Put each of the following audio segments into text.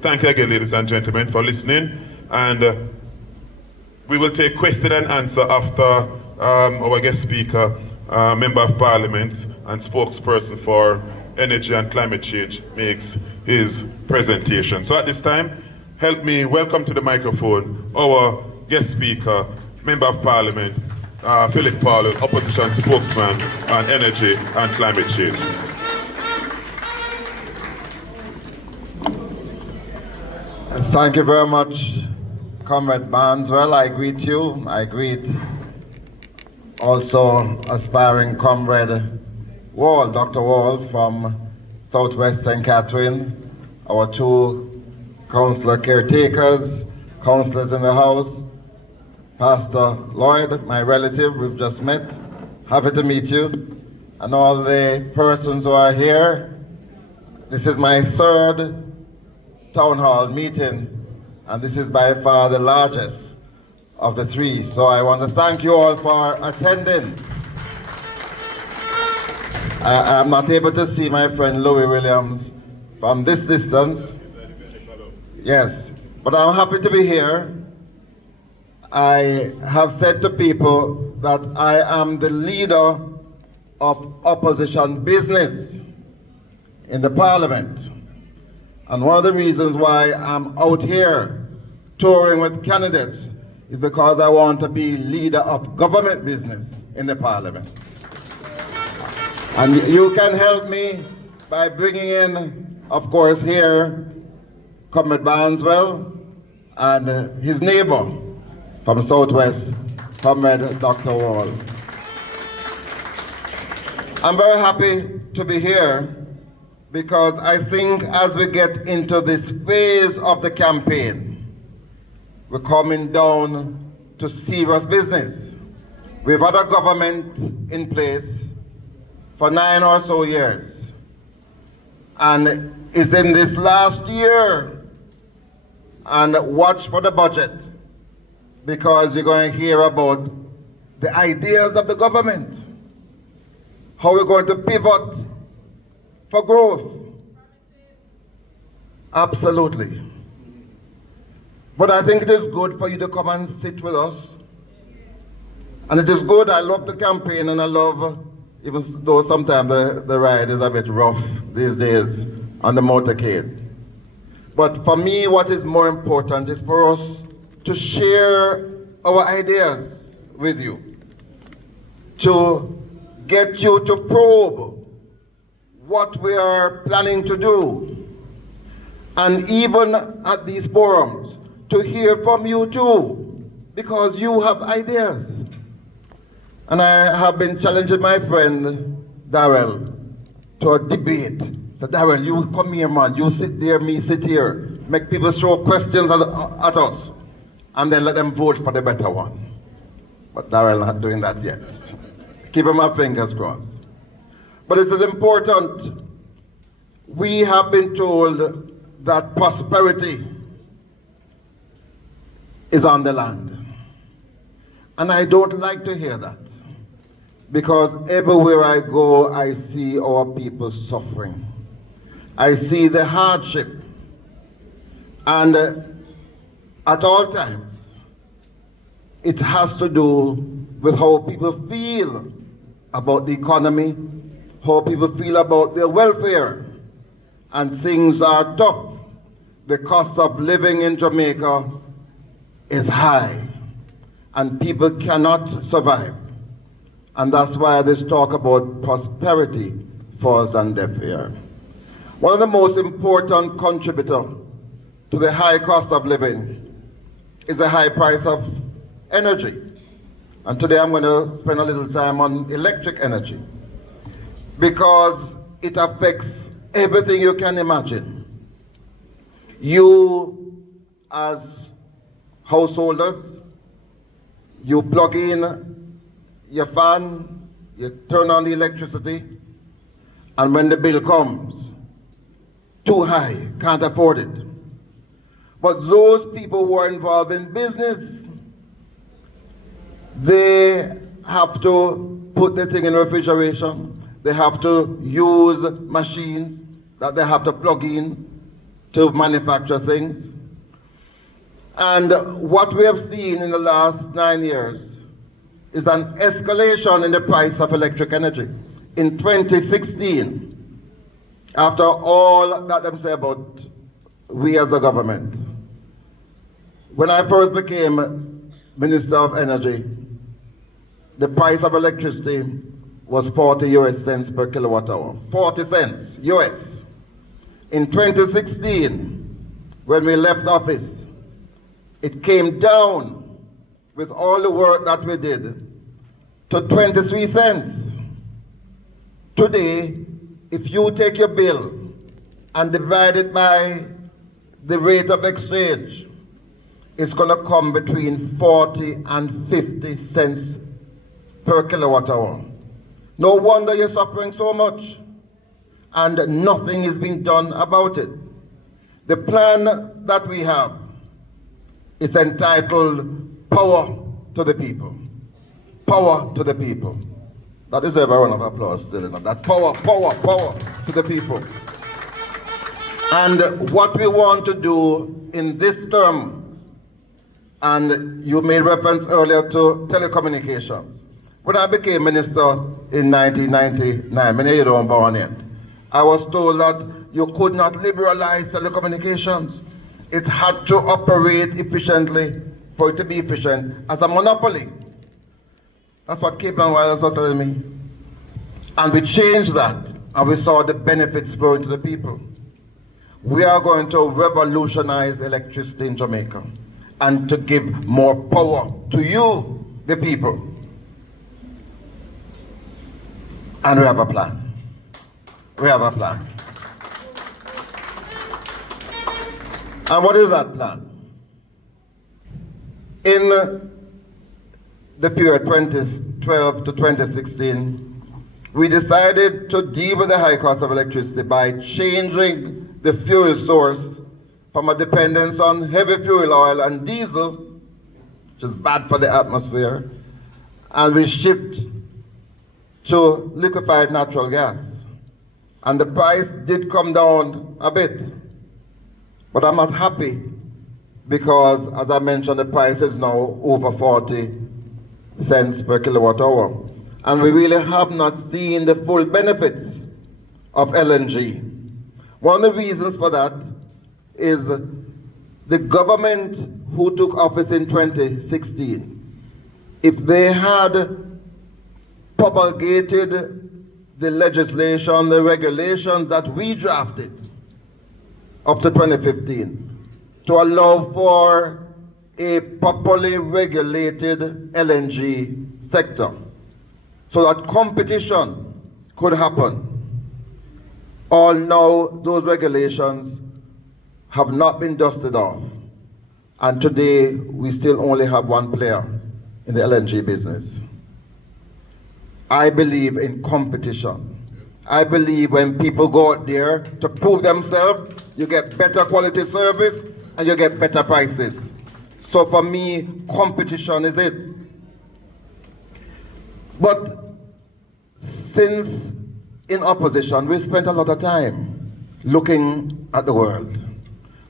Thank you again, ladies and gentlemen, for listening. And we will take question and answer after our guest speaker, Member of Parliament and spokesperson for Energy and Climate Change, makes his presentation. So at this time, help me welcome to the microphone our guest speaker, Member of Parliament, Phillip Paulwell, Opposition Spokesman on Energy and Climate Change. Thank you very much, Comrade Barneswell. I greet you. I greet also aspiring Comrade Wall, Dr. Wall from Southwest St. Catherine, our two councillor caretakers, councillors in the House, Pastor Lloyd, my relative we've just met, happy to meet you, and all the persons who are here. This is my third town hall meeting, and this is by far the largest of the three. So I want to thank you all for attending. I'm not able to see my friend Louis Williams from this distance. Yes, but I'm happy to be here. I have said to people that I am the leader of opposition business in the Parliament. And one of the reasons why I'm out here touring with candidates is because I want to be leader of government business in the Parliament. And you can help me by bringing in, of course, here, Comrade Barneswell and his neighbor from Southwest, Comrade Dr. Wall. I'm very happy to be here because I think as we get into this phase of the campaign, we're coming down to serious business. We've had a government in place for 9 or so years, and it's in this last year, and watch for the budget, because you're going to hear about the ideas of the government, how we're going to pivot for growth. Absolutely. But I think it is good for you to come and sit with us. And it is good. I love the campaign, and I love, even though sometimes the ride is a bit rough these days on the motorcade. But for me, what is more important is for us to share our ideas with you, to get you to probe what we are planning to do, and even at these forums, to hear from you too, because you have ideas. And I have been challenging my friend Darrell to a debate. So Darrell, you come here, man, you sit there, me sit here, make people throw questions at us, and then let them vote for the better one. But Darrell not doing that yet. Keeping my fingers crossed. But it is important. We have been told that prosperity is on the land. And I don't like to hear that, because everywhere I go, I see our people suffering. I see the hardship. And at all times, it has to do with how people feel about the economy, how people feel about their welfare, and things are tough. The cost of living in Jamaica is high, and people cannot survive. And that's why this talk about prosperity falls on deaf ear. One of the most important contributors to the high cost of living is the high price of energy. And today I'm going to spend a little time on electric energy, because it affects everything you can imagine. You, as householders, you plug in your fan, you turn on the electricity, and when the bill comes, too high, can't afford it. But those people who are involved in business, they have to put the thing in refrigeration. They have to use machines that they have to plug in. to manufacture things. And what we have seen in the last 9 years is an escalation in the price of electric energy. In 2016, after all that them say about we as a government, when I first became Minister of Energy, the price of electricity was 40 US cents per kilowatt hour. 40 cents US. In 2016, when we left office, it came down with all the work that we did to 23 cents. Today, if you take your bill and divide it by the rate of exchange, it's going to come between 40 and 50 cents per kilowatt hour. No wonder you're suffering so much, and nothing is being done about it. The plan that we have is entitled Power to the People. Power to the people. That deserves a round of applause still, isn't it? That power to the people. And what we want to do in this term, and you made reference earlier to telecommunications. When I became minister in 1999, many of you don't born yet, I was told that you could not liberalize telecommunications. It had to operate efficiently for it to be efficient as a monopoly. That's what Cape and Wireless was telling me. And we changed that, and we saw the benefits flowing to the people. We are going to revolutionize electricity in Jamaica and to give more power to you, the people. And we have a plan. We have a plan. And what is that plan? In the period 2012 to 2016, we decided to deal with the high cost of electricity by changing the fuel source from a dependence on heavy fuel oil and diesel, which is bad for the atmosphere, and we shift to liquefied natural gas. And the price did come down a bit, but I'm not happy because, as I mentioned, the price is now over 40 cents per kilowatt hour. And we really have not seen the full benefits of LNG. One of the reasons for that is the government who took office in 2016, if they had promulgated the legislation, the regulations that we drafted up to 2015 to allow for a properly regulated LNG sector so that competition could happen. All now those regulations have not been dusted off, and today we still only have one player in the LNG business. I believe in competition. I believe when people go out there to prove themselves, you get better quality service and you get better prices. So for me, competition is it. But since in opposition, we spent a lot of time looking at the world,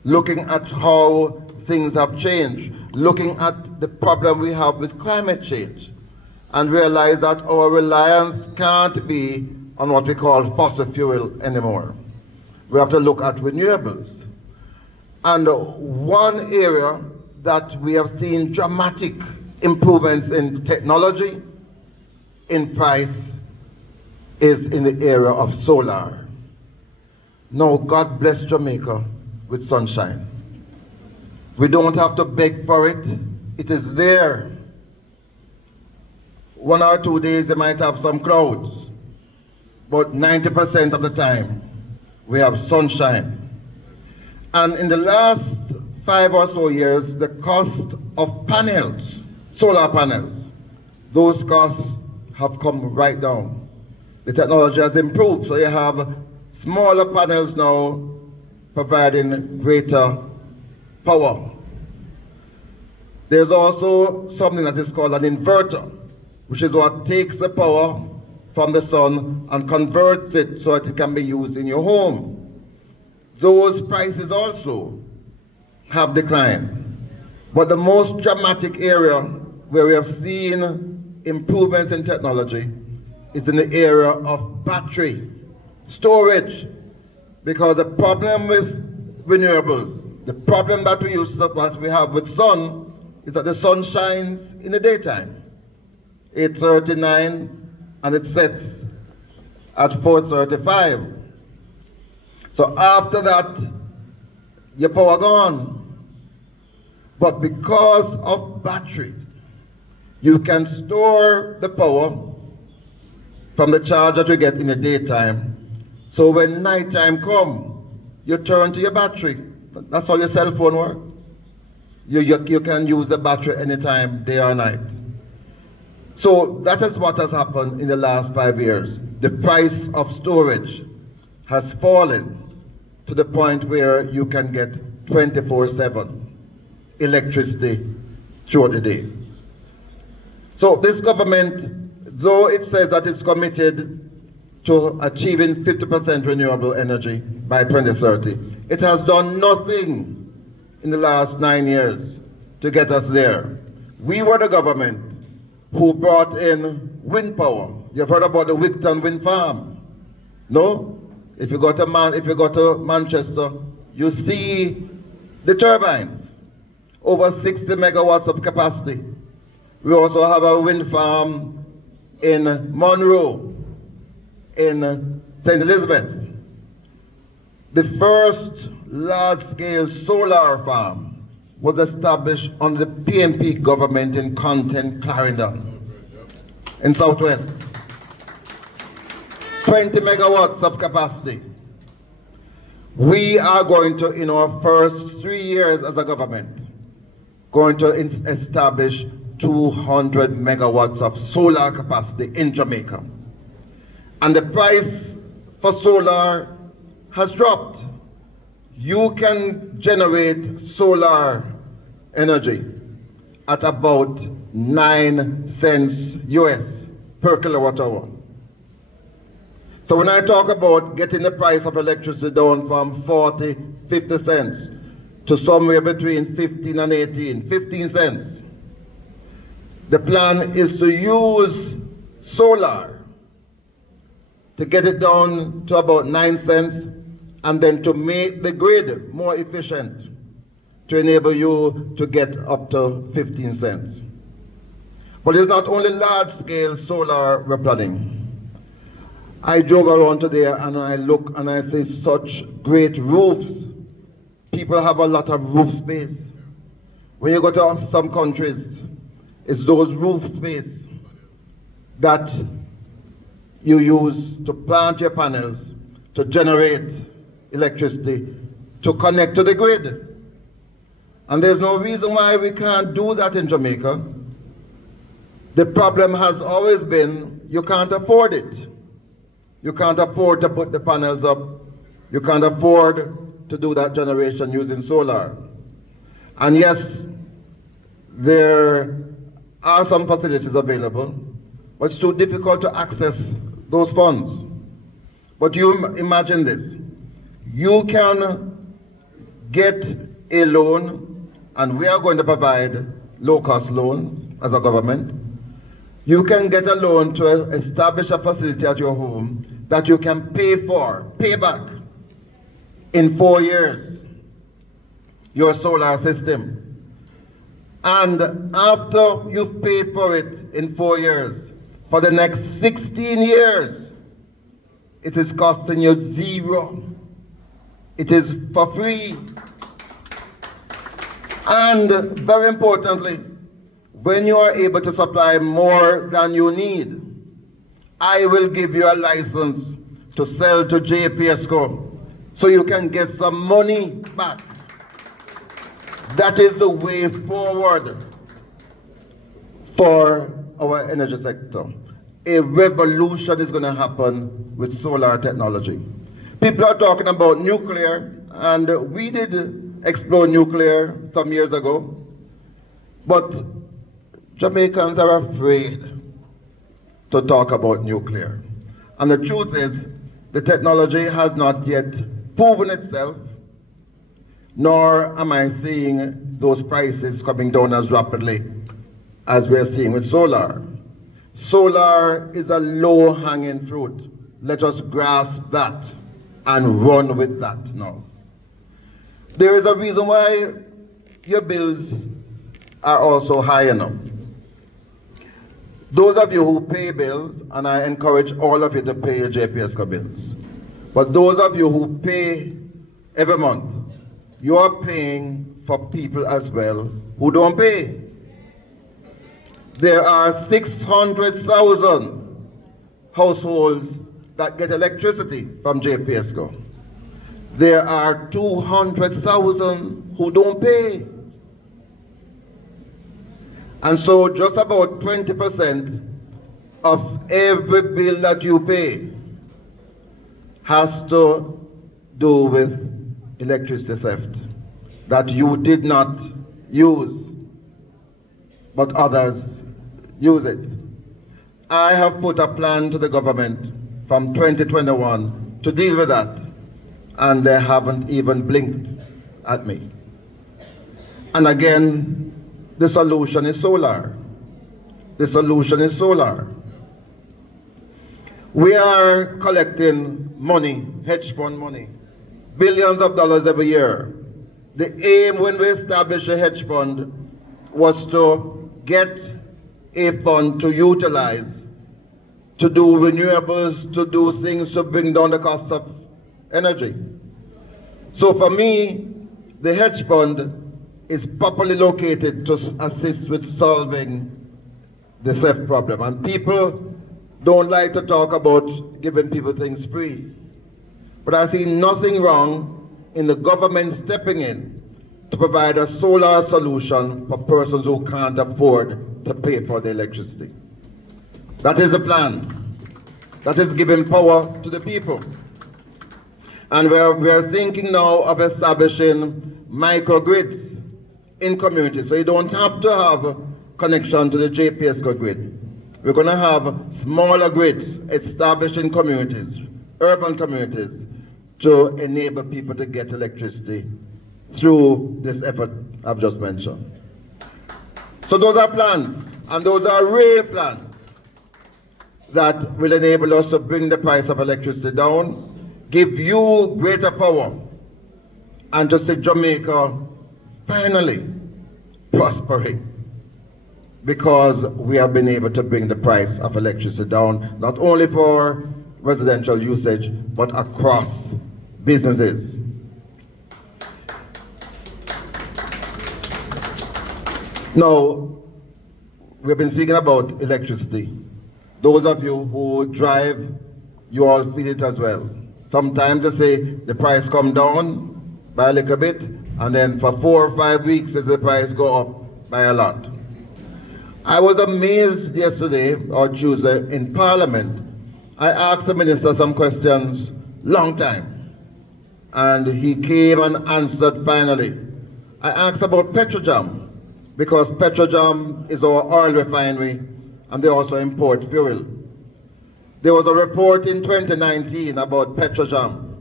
looking at how things have changed, looking at the problem we have with climate change, and realize that our reliance can't be on what we call fossil fuel anymore. We have to look at renewables. And one area that we have seen dramatic improvements in technology, in price, is in the area of solar. Now, God bless Jamaica with sunshine. We don't have to beg for it. It is there. 1 or 2 days, they might have some clouds, but 90% of the time, we have sunshine. And in the last 5 or so years, the cost of panels, solar panels, those costs have come right down. The technology has improved, so you have smaller panels now providing greater power. There's also something that is called an inverter, which is what takes the power from the sun and converts it so that it can be used in your home. those prices also have declined. But the most dramatic area where we have seen improvements in technology is in the area of battery storage. Because the problem with renewables, the problem that we have with sun, is that the sun shines in the daytime, 8:39, and it sets at 4:35. So after that, your power gone. But because of battery, you can store the power from the charge that you get in the daytime. So when nighttime come, you turn to your battery. That's how your cell phone works. You can use the battery anytime, day or night. So that is what has happened in the last 5 years. The price of storage has fallen to the point where you can get 24/7 electricity throughout the day. So this government, though it says that it's committed to achieving 50% renewable energy by 2030, it has done nothing in the last 9 years to get us there. We were the government who brought in wind power. You've heard about the Wigton wind farm? No? If you go to Manchester, you see the turbines, over 60 megawatts of capacity. We also have a wind farm in Monroe, in St. Elizabeth. The first large-scale solar farm was established under the PNP government in Content, Clarendon, in Southwest. 20 megawatts of capacity. We are going to, in our first 3 years as a government, going to establish 200 megawatts of solar capacity in Jamaica. And the price for solar has dropped. You can generate solar energy at about 9 cents US per kilowatt hour. So when I talk about getting the price of electricity down from 40, 50 cents to somewhere between 15 and 15 cents, the plan is to use solar to get it down to about 9 cents, and then to make the grid more efficient to enable you to get up to 15 cents. But it's not only large-scale solar we're planning. I drove around today and I look and I see such great roofs. People have a lot of roof space. When you go to some countries, it's those roof space that you use to plant your panels, to generate electricity, to connect to the grid. And there's no reason why we can't do that in Jamaica. The problem has always been you can't afford it. You can't afford to put the panels up. You can't afford to do that generation using solar. And yes, there are some facilities available, but it's too difficult to access those funds. But you imagine this. You can get a loan, and we are going to provide low-cost loans as a government. You can get a loan to establish a facility at your home that you can pay back in 4 years, your solar system. And after you've paid for it in 4 years, for the next 16 years, it is costing you zero. It is for free. And very importantly, when you are able to supply more than you need, I will give you a license to sell to JPSCO so you can get some money back. That is the way forward for our energy sector. A revolution is going to happen with solar technology. People are talking about nuclear, and we did explore nuclear some years ago, but Jamaicans are afraid to talk about nuclear. And the truth is, the technology has not yet proven itself nor am I seeing those prices coming down as rapidly as we're seeing with solar. Solar is a low-hanging fruit. Let us grasp that and run with that now. There is a reason why your bills are also high enough. Those of you who pay bills, and I encourage all of you to pay your JPSCO bills, but those of you who pay every month, you are paying for people as well who don't pay. There are 600,000 households that get electricity from JPSCO. There are 200,000 who don't pay. And so just about 20% of every bill that you pay has to do with electricity theft that you did not use, but others use it. I have put a plan to the government from 2021 to deal with that, and they haven't even blinked at me. And again, the solution is solar. The solution is solar. We are collecting money, hedge fund money, billions of dollars every year. The aim when we established a hedge fund was to get a fund to utilize, to do renewables, to do things to bring down the cost of energy. So for me, the hedge fund is properly located to assist with solving the theft problem. And people don't like to talk about giving people things free. But I see nothing wrong in the government stepping in to provide a solar solution for persons who can't afford to pay for the electricity. That is the plan. That is giving power to the people. And we are thinking now of establishing microgrids in communities, so you don't have to have connection to the JPSCO grid. We're going to have smaller grids established in communities, urban communities, to enable people to get electricity through this effort I've just mentioned. So those are plans, and those are real plans that will enable us to bring the price of electricity down, give you greater power, and to see Jamaica finally prospering, because we have been able to bring the price of electricity down, not only for residential usage, but across businesses. Now, we've been speaking about electricity. Those of you who drive, you all feel it as well. Sometimes they say the price come down by a little bit, and then for 4 or 5 weeks the price go up by a lot. I was amazed yesterday or Tuesday in Parliament. I asked the minister some questions long time, and he came and answered finally. I asked about Petrojam, because Petrojam is our oil refinery and they also import fuel. There was a report in 2019 about Petrojam.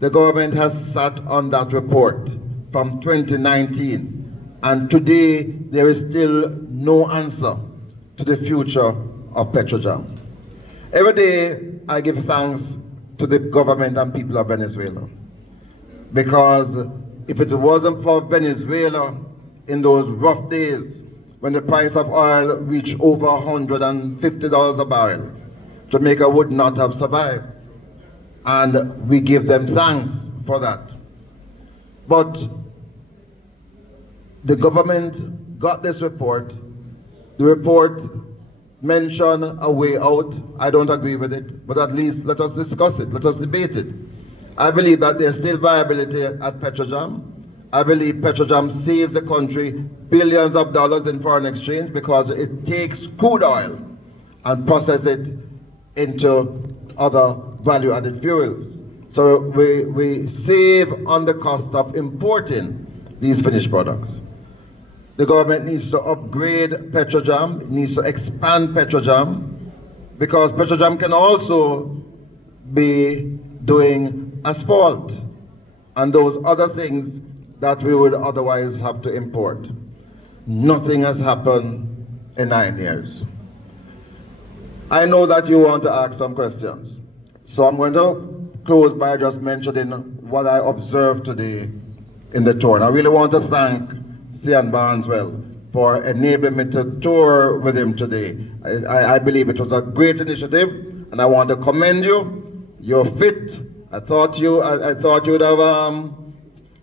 The government has sat on that report from 2019, and today there is still no answer to the future of Petrojam. Every day I give thanks to the government and people of Venezuela, because if it wasn't for Venezuela in those rough days when the price of oil reached over $150 a barrel, Jamaica would not have survived. And we give them thanks for that. But the government got this report. The report mentioned a way out. I don't agree with it, but at least let us discuss it, let us debate it. I believe that there's still viability at Petrojam. I believe Petrojam saves the country billions of dollars in foreign exchange, because it takes crude oil and processes it into other value-added fuels. So we save on the cost of importing these finished products. The government needs to upgrade Petrojam, needs to expand Petrojam, because Petrojam can also be doing asphalt and those other things that we would otherwise have to import. Nothing has happened in 9 years. I know that you want to ask some questions, so I'm going to close by just mentioning what I observed today in the tour. And I really want to thank Cian Barneswell for enabling me to tour with him today. I believe it was a great initiative, and I want to commend you. You're fit. I thought you would have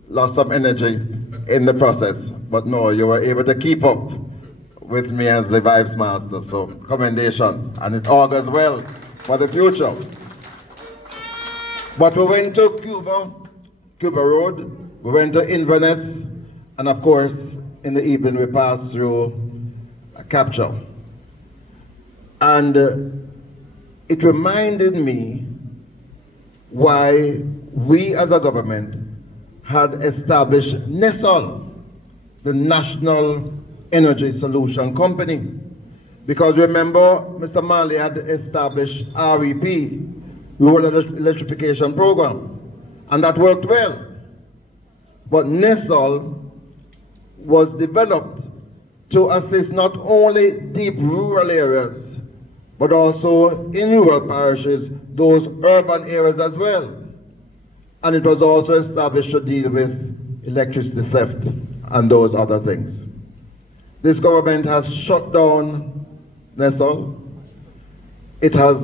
lost some energy in the process, but no, you were able to keep up with me as the Vibes Master. So commendations, and it augurs well for the future. But we went to Cuba Road, we went to Inverness, and of course, in the evening we passed through Capture. And it reminded me why we as a government had established NESOL, the National Energy Solution Company. Because remember, Mr. Marley had established REP, Rural Electrification Program, and that worked well. But NESOL was developed to assist not only deep rural areas, but also in rural parishes, those urban areas as well. And it was also established to deal with electricity theft and those other things. This government has shut down NESOL. It has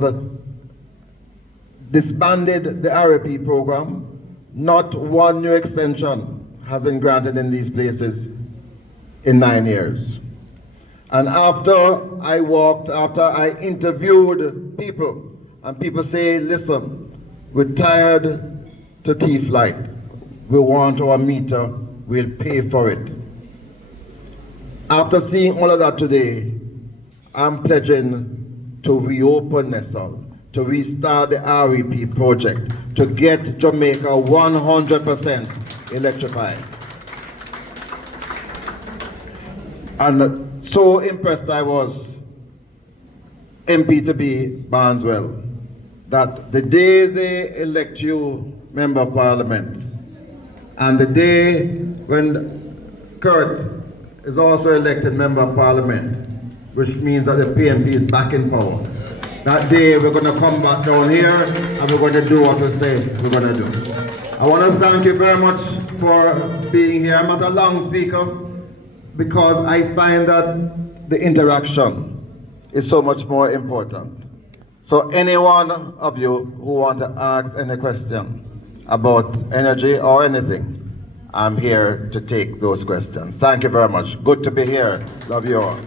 disbanded the RAP program. Not one new extension has been granted in these places in 9 years. And after I interviewed people, and people say, listen, we're tired to thief light. We want our meter, we'll pay for it. After seeing all of that today, I'm pledging to reopen NESOL, to restart the REP project, to get Jamaica 100% electrified. And so impressed I was, MP Barneswell, that the day they elect you Member of Parliament, and the day when Kurt is also elected Member of Parliament, which means that the PNP is back in power, that day we're going to come back down here and we're going to do what we say we're going to do. I want to thank you very much for being here. I'm not a long speaker because I find that the interaction is so much more important. So any one of you who want to ask any question about energy or anything, I'm here to take those questions. Thank you very much. Good to be here. Love you all.